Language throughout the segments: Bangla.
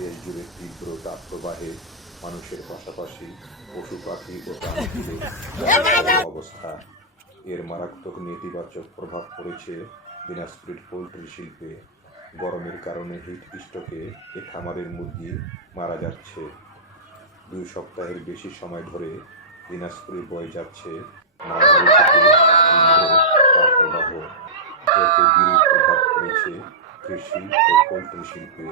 দেশ জুড়ে তীব্র তাপপ্রবাহে মানুষের পাশাপাশি পশু পাখি ও অবস্থা। এর মারাত্মক নেতিবাচক প্রভাব পড়েছে দিনাজপুরের পোলট্রি শিল্পে। গরমের কারণে হিট স্ট্রোকে এ খামারের মুরগি মারা যাচ্ছে। দুই সপ্তাহের বেশি সময় ধরে দিনাজপুরে বয়ে যাচ্ছে প্রভাব পড়েছে কৃষি ও পোলট্রি শিল্পে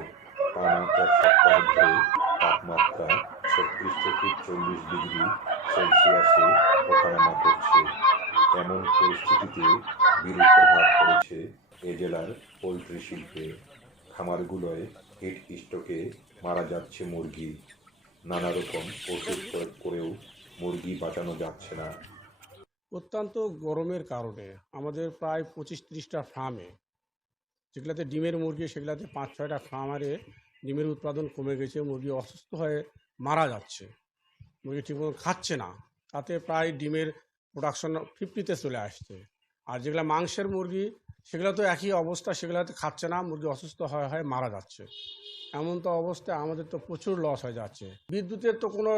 টানা এক সপ্তাহ ধরে তাপমাত্রা ছত্রিশ থেকে চল্লিশ ডিগ্রি সেলসিয়াসে ওঠানামা করছে। এমন পরিস্থিতিতে বিরূপ প্রভাব পড়েছে এ জেলার পোলট্রি শিল্পে। খামারগুলোয় হিট স্ট্রোকে মারা যাচ্ছে মুরগি। নানা রকম ওষুধ প্রয়োগ করেও মুরগি বাঁচানো যাচ্ছে না। অত্যন্ত গরমের কারণে আমাদের প্রায় পঁচিশ ত্রিশটা ফার্মে যেগুলাতে ডিমের মুরগি, সেগুলাতে পাঁচ, ছয়টা খামারে ডিমের উৎপাদন কমে গেছে, মুরগি অসুস্থ হয়ে মারা যাচ্ছে। মুরগি ঠিকমতো খাচ্ছে না। তাতে প্রায় ডিমের প্রোডাকশন ফিফটিতে চলে আসছে। আর যেগুলো মাংসের মুরগি, সেগুলো তো একই অবস্থা, সেগুলোতে খাচ্ছে না, মুরগি অসুস্থ হয়ে হয়ে মারা যাচ্ছে। এমন তো অবস্থায় আমাদের তো প্রচুর লস হয়ে যাচ্ছে। বিদ্যুতের তো কোনো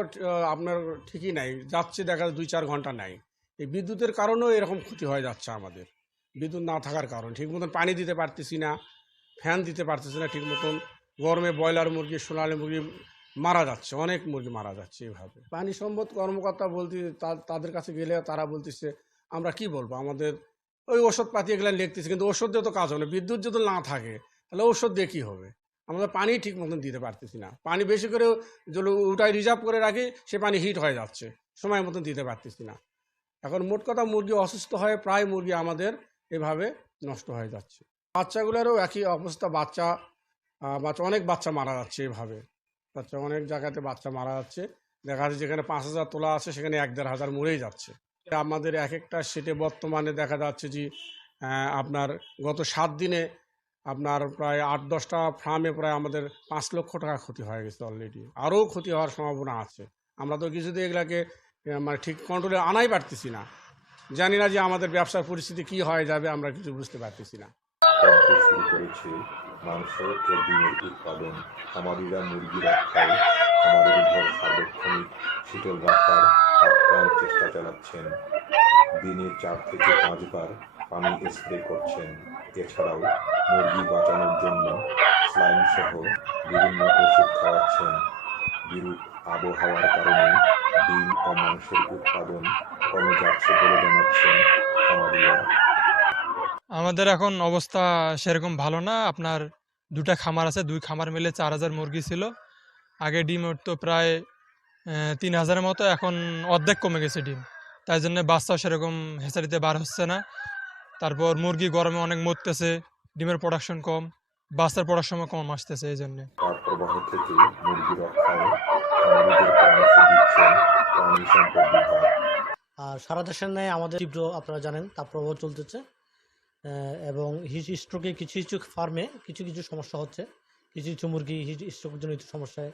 আপনার ঠিকই নাই, যাচ্ছে দেখা দুই, চার ঘণ্টা নাই। এই বিদ্যুতের কারণেও এরকম ক্ষতি হয়ে যাচ্ছে আমাদের। বিদ্যুৎ না থাকার কারণ। ঠিক মতন পানি দিতে পারতেছি না, ফ্যান দিতে পারতেছি না ঠিক মতন। গরমে ব্রয়লার মুরগি, সোনালি মুরগি মারা যাচ্ছে, অনেক মুরগি মারা যাচ্ছে এভাবে। পানি সম্পদ কর্মকর্তা বলতে তাদের কাছে গেলে তারা বলতেছে, আমরা কি বলব? আমাদের ওই ওষুধপাতি এগুলো লিখতেছে, কিন্তু ওষুধ দিয়ে তো কাজ হবে বিদ্যুৎ যদি না থাকে, তাহলে ওষুধ দিয়ে কী হবে? আমরা পানি ঠিক মতন দিতে পারতেছি না। পানি বেশি করে ওটাই রিজার্ভ করে রাখি, সে পানি হিট হয়ে যাচ্ছে। সময় মতন দিতে পারতেছি না। এখন মোট কথা মুরগি অসুস্থ হয়ে প্রায় মুরগি আমাদের এভাবে নষ্ট হয়ে যাচ্ছে। বাচ্চাগুলোরও একই অবস্থা। বাচ্চা বাচ্চা, অনেক বাচ্চা মারা যাচ্ছে এভাবে। বাচ্চা, অনেক জায়গাতে বাচ্চা মারা যাচ্ছে। দেখা যাচ্ছে যেখানে পাঁচ হাজার তোলা আছে, সেখানে এক দেড় হাজার মরেই যাচ্ছে। আমাদের এক একটা সেটে বর্তমানে দেখা যাচ্ছে যে আপনার গত সাত দিনে আপনার প্রায় আট, দশটা ফার্মে প্রায় আমাদের পাঁচ লক্ষ টাকা ক্ষতি হয়ে গেছে অলরেডি আরও ক্ষতি হওয়ার সম্ভাবনা আছে। আমরা তো কিছুতে এগুলাকে মানে ঠিক কন্ট্রোলে আনাই পারতেছি না। জানি না যে আমাদের ব্যবসার পরিস্থিতি কি হয়ে যাবে, আমরা কিছু বুঝতে পারতেছি না। শুরু মাংস ডিমের উৎপাদন। খামারিরা সার্বক্ষণিক শীতল চেষ্টা চালাচ্ছেন। চার থেকে পাঁচবার পানি স্প্রে করছেন। এছাড়াও মুরগি বাঁচানোর জন্য স্লাইম সহ বিভিন্ন ওষুধ খাওয়াচ্ছেন। বিরূপ আবহাওয়ার কারণে ডিম ও মাংসের উৎপাদন কমে যাচ্ছে বলে জানাচ্ছেন খামারিরা আমাদের এখন অবস্থা সেরকম ভালো না। আপনার দুটা খামার আছে দুই খামার মিলে চার হাজার মুরগি ছিল। আগে ডিম উঠতো প্রায় তিন হাজারের মতো এখন অর্ধেক কমে গেছে ডিম। তাই জন্য বাচ্চাও সেরকম হেঁচারিতে বার হচ্ছে না। তারপর মুরগি গরমে অনেক মরতেছে ডিমের প্রোডাকশন কম বাচ্চার প্রোডাকশন কম আসতেছে এই জন্যে। তাপপ্রবাহ থেকে মুরগি রক্ষায় খামারিদের পরামর্শ দিচ্ছেন প্রাণী সম্পদ বিভাগ। আর সারা দেশের ন্যায় আমাদের তীব্র, আপনারা জানেন তাপপ্রবাহ চলতেছে এবং হিট স্ট্রোকে কিছু কিছু ফার্মে কিছু কিছু সমস্যা হচ্ছে। কিছু কিছু মুরগি হিট একটু সমস্যায়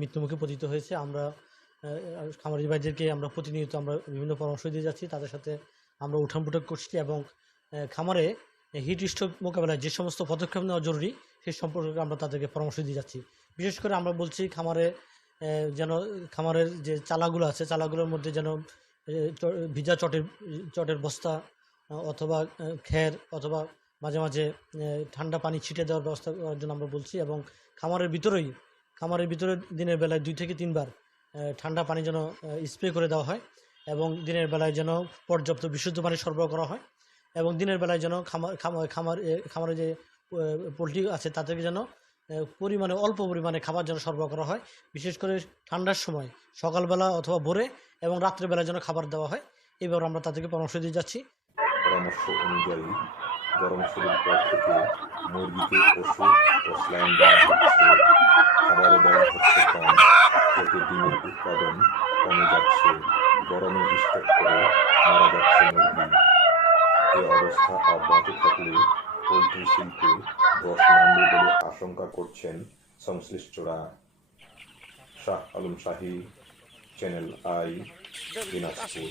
মৃত্যুমুখে পতিত হয়েছে। আমরা খামারি ভাইদেরকে আমরা প্রতিনিয়ত আমরা বিভিন্ন পরামর্শ দিয়ে যাচ্ছি, তাদের সাথে আমরা উঠান বৈঠক করছি এবং খামারে হিট স্ট্রোক মোকাবেলায় যে সমস্ত পদক্ষেপ নেওয়া জরুরি সেই সম্পর্কে আমরা তাদেরকে পরামর্শ দিয়ে যাচ্ছি। বিশেষ করে আমরা বলছি খামারে যেন খামারের যে চালাগুলো আছে, চালাগুলোর মধ্যে যেন ভিজা চটের চটের বস্তা অথবা খের, অথবা মাঝে মাঝে ঠান্ডা পানি ছিটে দেওয়ার ব্যবস্থা করার জন্য আমরা বলছি এবং খামারের ভিতরেই, খামারের ভিতরে দিনের বেলায় দুই থেকে তিনবার ঠান্ডা পানি যেন স্প্রে করে দেওয়া হয় এবং দিনের বেলায় যেন পর্যাপ্ত বিশুদ্ধ পানি সরবরাহ করা হয় এবং দিনের বেলায় যেন খামার খামার খামার খামারে যে পোলট্রি আছে তাদেরকে যেন পরিমাণে, অল্প পরিমাণে খাবার যেন সরবরাহ করা হয়। বিশেষ করে ঠান্ডার সময়, সকালবেলা অথবা ভোরে এবং রাত্রেবেলা যেন খাবার দেওয়া হয়, এবার আমরা তাদেরকে পরামর্শ দিয়ে যাচ্ছি। পরামর্শ অনুযায়ী গরম শুরুর পর থেকে মুরগিকে ওষুধ ও স্লাইন দেওয়া খাবারে দেওয়া হচ্ছে কম এতে ডিমের উৎপাদন কমে যাচ্ছে, গরমে স্টক করে মারা যাচ্ছে মুরগি। এই অবস্থা অব্যাহত থাকলে পোলট্রি শিল্পে ধস নামবে বলে আশঙ্কা করছেন সংশ্লিষ্টরা। Shah Alam Shahi channel I Dinajpur.